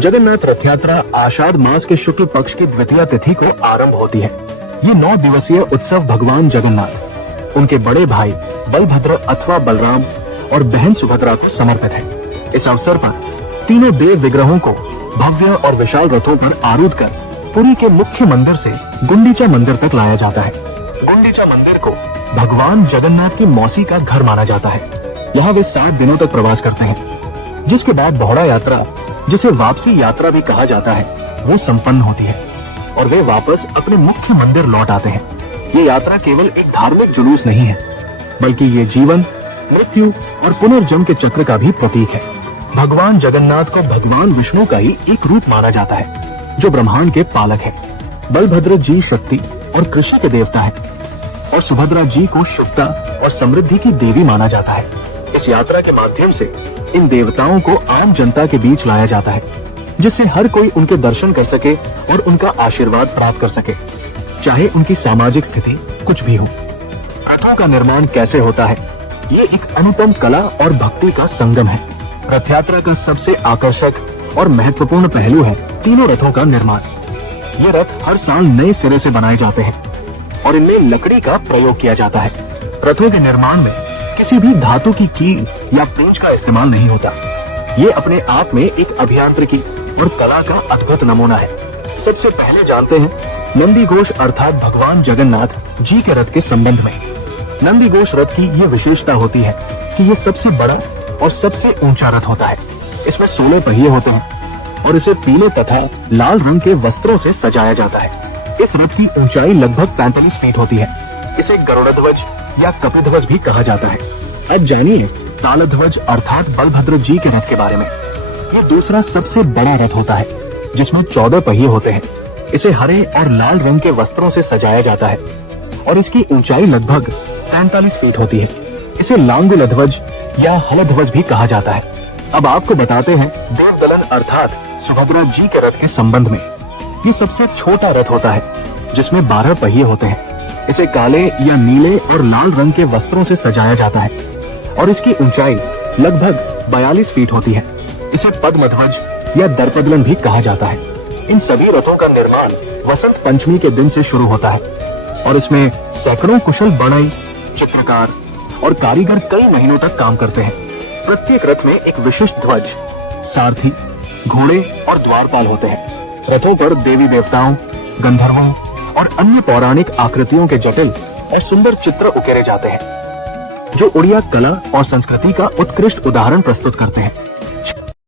जगन्नाथ रथ यात्रा आषाढ़ मास के शुक्ल पक्ष की द्वितीय तिथि को आरंभ होती है। ये 9 दिवसीय उत्सव भगवान जगन्नाथ, उनके बड़े भाई बलभद्र अथवा बलराम और बहन सुभद्रा को समर्पित है। इस अवसर पर तीनों देव विग्रहों को भव्य और विशाल रथों पर आरूढ़ कर पुरी के मुख्य मंदिर से गुंडीचा मंदिर तक लाया जाता है। गुंडीचा मंदिर को भगवान जगन्नाथ की मौसी का घर माना जाता है। यहाँ वे 7 दिनों तक प्रवास करते हैं, जिसके बाद बहोड़ा यात्रा, जिसे वापसी यात्रा भी कहा जाता है, वो संपन्न होती है और वे वापस अपने मुख्य मंदिर लौट आते हैं। ये यात्रा केवल एक धार्मिक जुलूस नहीं है, बल्कि ये जीवन, मृत्यु और पुनर्जन्म के चक्र का भी प्रतीक है। भगवान जगन्नाथ को भगवान विष्णु का ही एक रूप माना जाता है, जो ब्रह्मांड के पालक है। बलभद्र जी शक्ति और कृषि के देवता है और सुभद्रा जी को शुभता और समृद्धि की देवी माना जाता है। इस यात्रा के माध्यम से इन देवताओं को आम जनता के बीच लाया जाता है, जिससे हर कोई उनके दर्शन कर सके और उनका आशीर्वाद प्राप्त कर सके, चाहे उनकी सामाजिक स्थिति कुछ भी हो। रथों का निर्माण कैसे होता है? ये एक अनुपम कला और भक्ति का संगम है। रथ यात्रा का सबसे आकर्षक और महत्वपूर्ण पहलू है तीनों रथों का निर्माण। ये रथ हर साल नए सिरे से बनाए जाते हैं और इनमें लकड़ी का प्रयोग किया जाता है। रथों के निर्माण में किसी भी धातु की कील या पेंच का इस्तेमाल नहीं होता। ये अपने आप में एक अभियांत्रिकी और कला का अद्भुत नमूना है। सबसे पहले जानते हैं नंदी घोष अर्थात भगवान जगन्नाथ जी के रथ के संबंध में। नंदी घोष रथ की ये विशेषता होती है कि ये सबसे बड़ा और सबसे ऊंचा रथ होता है। इसमें 16 पहिए होते हैं और इसे पीले तथा लाल रंग के वस्त्रों से सजाया जाता है। इस रथ की ऊंचाई लगभग 45 फीट होती है। इसे गरुड़ध्वज या कपिध्वज भी कहा जाता है। अब जानिए तालध्वज अर्थात बलभद्र जी के रथ के बारे में। ये दूसरा सबसे बड़ा रथ होता है, जिसमें 14 पहिए होते हैं। इसे हरे और लाल रंग के वस्त्रों से सजाया जाता है और इसकी ऊंचाई लगभग 43 फीट होती है। इसे लांगुल ध्वज या हलध्वज भी कहा जाता है। अब आपको बताते हैं देवदलन अर्थात सुभद्रा जी के रथ के संबंध में। ये सबसे छोटा रथ होता है, जिसमें 12 पहिए होते हैं। इसे काले या नीले और लाल रंग के वस्त्रों से सजाया जाता है और इसकी ऊंचाई लगभग 42 फीट होती है। इसे पद्मध्वज या दर्पदलन भी कहा जाता है। इन सभी रथों का निर्माण वसंत पंचमी के दिन से शुरू होता है और इसमें सैकड़ों कुशल बढ़ई, चित्रकार और कारीगर कई महीनों तक काम करते हैं। प्रत्येक रथ में एक विशिष्ट ध्वज, सारथी, घोड़े और द्वारपाल होते हैं। रथों पर देवी देवताओं, गंधर्वों और अन्य पौराणिक आकृतियों के जटिल और सुंदर चित्र उकेरे जाते हैं, जो उड़िया कला और संस्कृति का उत्कृष्ट उदाहरण प्रस्तुत करते हैं।